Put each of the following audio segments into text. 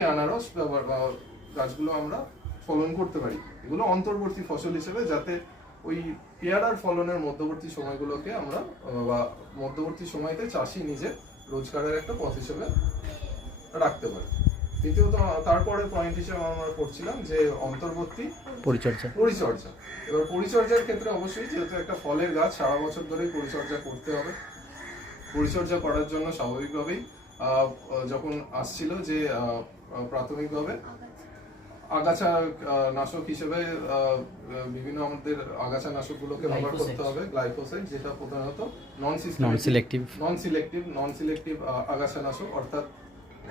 আনারস গাছগুলো আমরা ফলন করতে পারি। এগুলো অন্তর্বর্তী ফসল হিসেবে, যাতে ওই পেয়ারার ফলনের মধ্যবর্তী সময়গুলোকে আমরা বা মধ্যবর্তী সময়তে চাষি নিজে রোজগারের একটা পথ হিসেবে রাখতে পারে। দ্বিতীয়ত তারপরে পয়েন্ট হিসেবে আমরা করছিলাম যে অন্তর্বর্তী পরিচর্যা। এবার পরিচর্যার ক্ষেত্রে অবশ্যই যেহেতু একটা ফলের গাছ সারা বছর ধরেই পরিচর্যা করতে হবে। পরিচর্যা করার জন্য স্বাভাবিকভাবেই যখন আসছিল যে প্রাথমিকভাবে আগাছা নাশক হিসেবে বিভিন্ন আমাদের আগাছা নাশকগুলোকে ব্যবহার করতে হবে। গ্লাইফোসেট, যেটা প্রধানত নন সিলেক্টিভ আগাছা নাশক, অর্থাৎ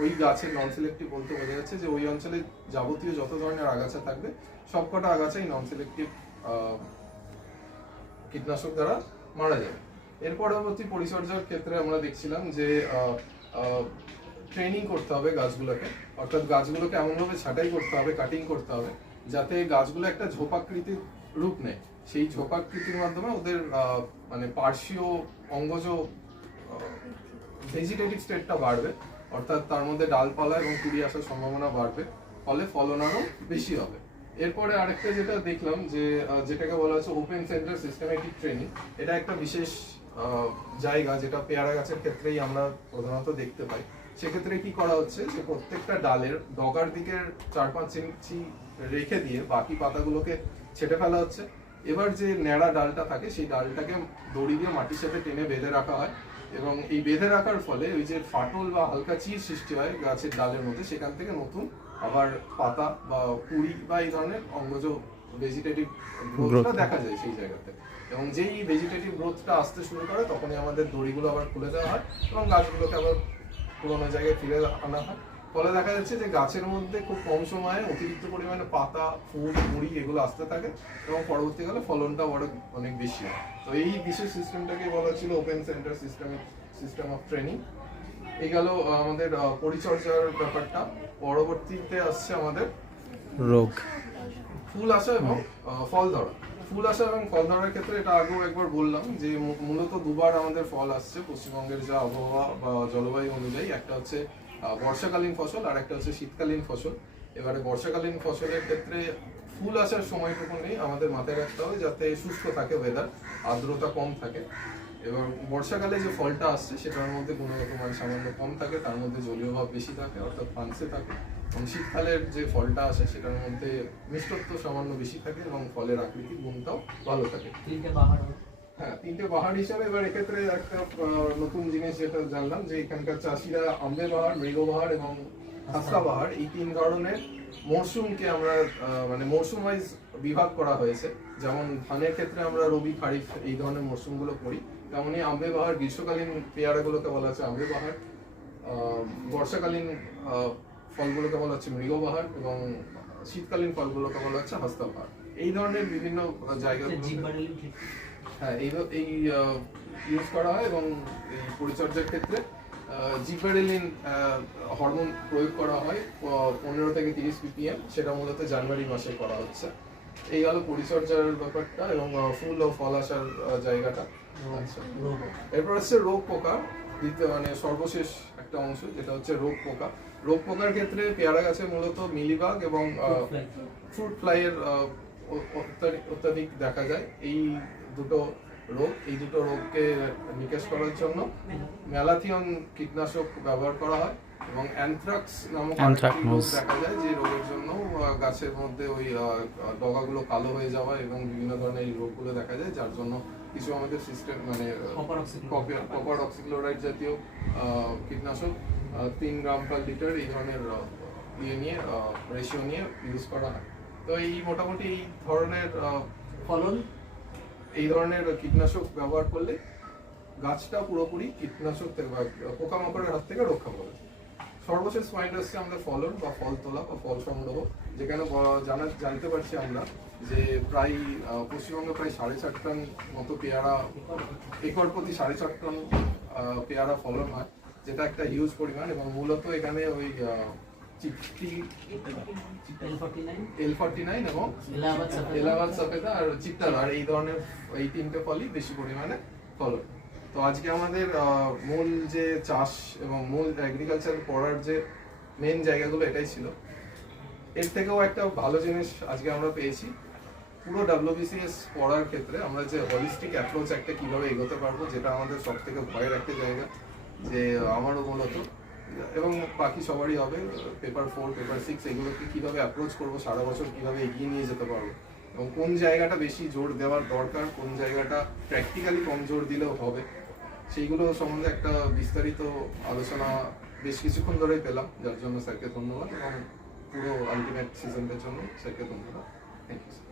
ওই গাছের নন সিলেক্টিভ বলতে বোঝা যাচ্ছে যে ওই অঞ্চলে যাবতীয় যত ধরনের আগাছা থাকবে সবকটা আগাছাই নন সিলেক্টিভ কীটনাশক দ্বারা মারা যাবে। এর পরবর্তী পরিচর্যার ক্ষেত্রে আমরা দেখছিলাম যে ট্রেনিং করতে হবে গাছগুলোকে, অর্থাৎ গাছগুলোকে এমনভাবে ছাঁটাই করতে হবে, কাটিং করতে হবে, যাতে গাছগুলো একটা ঝোপাকৃতির রূপ নেয়। সেই ঝোপাকৃতির মাধ্যমে ওদের মানে পার্শ্বীয় অঙ্গজ ভেজিটেটিভ স্টেটটা বাড়বে, অর্থাৎ তার মধ্যে ডালপালা এবং কুড়ি আসার সম্ভাবনা বাড়বে, ফলে ফলন আরও বেশি হবে। এরপরে আরেকটা যেটা দেখলাম যে যেটাকে বলা হচ্ছে ওপেন সেন্টার সিস্টেমেটিক ট্রেনিং। এটা একটা বিশেষ জায়গা যেটা পেয়ারা গাছের ক্ষেত্রেই আমরা প্রধানত দেখতে পাই। সেক্ষেত্রে কি করা হচ্ছে যে প্রত্যেকটা ডালের ডগার দিকের 4-5 ইঞ্চি রেখে দিয়ে বাকি পাতাগুলোকে ছেটে ফেলা হচ্ছে। এবার যে ন্যাড়া ডালটা থাকে সেই ডালটাকে দড়ি দিয়ে মাটির সাথে টেনে বেঁধে রাখা হয়, এবং এই বেঁধে রাখার ফলে ওই যে ফাটল বা হালকা চির সৃষ্টি হয় গাছের ডালের মধ্যে, সেখান থেকে নতুন আবার পাতা বা কুড়ি বা এই ধরনের অঙ্গজ ভেজিটেটিভ গ্রোথটা দেখা যায় সেই জায়গাতে। এবং যেই ভেজিটেটিভ গ্রোথটা আসতে শুরু করে তখনই আমাদের দড়িগুলো আবার খুলে দেওয়া হয় এবং গাছগুলোকে আবার পুরোনো জায়গায় ফিরে আনা হয়। ফলে দেখা যাচ্ছে যে গাছের মধ্যে খুব কম সময়ে অতিরিক্ত পরিমাণে পাতা, ফুল, কুড়ি এগুলো আসতে থাকে এবং পরবর্তীকালে ফলনটা অনেক বেশি হয়। তো এই বিশেষ সিস্টেমটাকে বলা ছিল open centre system of training. এই গেল আমাদের পরিচর্যার ব্যাপারটা। পরবর্তীতে আসছে আমাদের রোগ, ফুল আসা এবং ফল ধরা। ফুল আসা এবং ফল ধরার ক্ষেত্রে এটা আগেও একবার বললাম যে মূলত দুবার আমাদের ফল আসছে পশ্চিমবঙ্গের যা আবহাওয়া বা জলবায়ু অনুযায়ী। একটা হচ্ছে বর্ষাকালীন ফসল আর একটা হচ্ছে শীতকালীন ফসল। এবারে বর্ষাকালীন ফসলের ক্ষেত্রে ফুল আসার সময়টুকু নেই আমাদের মাথায় রাখতে হবে যাতে শুষ্ক থাকে ওয়েদার, আর্দ্রতা কম থাকে। এবার বর্ষাকালে যে ফলটা আসছে সেটার মধ্যে গুণগত মান সামান্য কম থাকে, তার মধ্যে জলীয় ভাব বেশি থাকে অর্থাৎ পানসে থাকে। এবং শীতকালের যে ফলটা আসে সেটার মধ্যে মিষ্টত্ব সামান্য বেশি থাকে এবং ফলের আকৃতিক গুণটাও ভালো থাকে। হ্যাঁ, 3টে বাহার হিসাবে এবার এক্ষেত্রে একটা নতুন জিনিস যেটা জানলাম যে এখানকার চাষিরা আম্বে বাহার, মৃগবাহার এবং খাস্তা বাহার এই 3 ধরনের মরশুমকে আমরা মানে মরশুম ওয়াইজ বিভাগ করা হয়েছে। যেমন ধানের ক্ষেত্রে আমরা রবি, খারিফ এই ধরনের মরশুমগুলো করি, তেমনি আম্বে বাহার গ্রীষ্মকালীন পেয়ারাগুলোকে বলা হচ্ছে আম্বে বাহার, বর্ষাকালীন ফলগুলোকে বলা হচ্ছে মৃগবাহার এবং শীতকালীন ফলগুলোকে বলা হচ্ছে হাস্তা বাহার। এই ধরনের বিভিন্ন জায়গা হ্যাঁ এই ইউজ করা হয়। এবং এই পরিচর্যার ক্ষেত্রে জিবারেলিন হরমোন প্রয়োগ করা হয় 15 থেকে 30 ppm, সেটা মূলত জানুয়ারি মাসে করা হচ্ছে। এই গেল পরিচর্যার ব্যাপারটা এবং ফুল ও ফল আসার জায়গাটা। আচ্ছা, এরপর হচ্ছে রোগ পোকা, মানে সর্বশেষ একটা অংশ যেটা হচ্ছে রোগ পোকা। রোগ পোকার ক্ষেত্রে পেয়ারা গাছে মূলত মিলিবাগ এবং ফ্রুট ফ্লাই এর অত্যাধিক দেখা যায়। এই দুটো রোগকে নিকেশ করার জন্য ম্যালাথিয়ন কীটনাশক ব্যবহার করা হয় এবং অ্যানথ্রাক্স নামক রোগ দেখা যায়, যে রোগের জন্য গাছের মধ্যে ওই ডগাগুলো কালো হয়ে যাওয়া এবং বিভিন্ন ধরনের এই রোগগুলো দেখা যায়, যার জন্য কিছু আমাদের সিস্টেম মানে কপার অক্সিক্লোরাইড জাতীয় কীটনাশক 3 গ্রাম পার লিটার এই ধরনের রেশিও নিয়ে ইউজ করা হয়। তো এই মোটামুটি এই ধরনের ফলন এই ধরনের কীটনাশক ব্যবহার করলে গাছটা পুরোপুরি কীটনাশক থেকে বা পোকামাকড়ের হাত থেকে রক্ষা পাবে। সর্বশেষ পয়েন্ট হচ্ছে আমাদের ফলন বা ফল তোলা বা ফল সংগ্রহ, যেখানে জানতে পারছি আমরা যে প্রায় পশ্চিমবঙ্গে প্রায় 4.5 টন মতো পেয়ারা, একর প্রতি 4.5 টন পেয়ারা ফলন হয়, যেটা একটা হিউজ পরিমাণ। এবং মূলত এখানে ওই চিপটি L49 এবং এলাহাবাদ সফেদা আর চিত্তাল আর এই ধরনের এই 3টে ফলই বেশি পরিমাণে ফলন। তো আজকে আমাদের মূল যে চাষ এবং মূল এগ্রিকালচার পড়ার যে মেন জায়গাগুলো এটাই ছিল। এর থেকেও একটা ভালো জিনিস আজকে আমরা পেয়েছি, পুরো WBCS পড়ার ক্ষেত্রে আমরা যে হলিস্টিক অ্যাপ্রোচ একটা কিভাবে এগোতে পারবো, যেটা আমাদের সব থেকে ভয়ের একটা জায়গা, যে আমারও মূলত এবং বাকি সবারই হবে, পেপার 4 পেপার 6 এগুলোকে কিভাবে অ্যাপ্রোচ করবো, সারা বছর কিভাবে এগিয়ে নিয়ে যেতে পারবো, এবং কোন জায়গাটা বেশি জোর দেওয়ার দরকার, কোন জায়গাটা প্র্যাকটিক্যালি কম জোর দিলেও হবে, সেইগুলো সম্বন্ধে একটা বিস্তারিত আলোচনা বেশ কিছুক্ষণ ধরেই পেলাম, যার জন্য স্যারকে ধন্যবাদ, এবং পুরো আলটিমেট সিজনটার জন্য স্যারকে ধন্যবাদ। Thank you sir.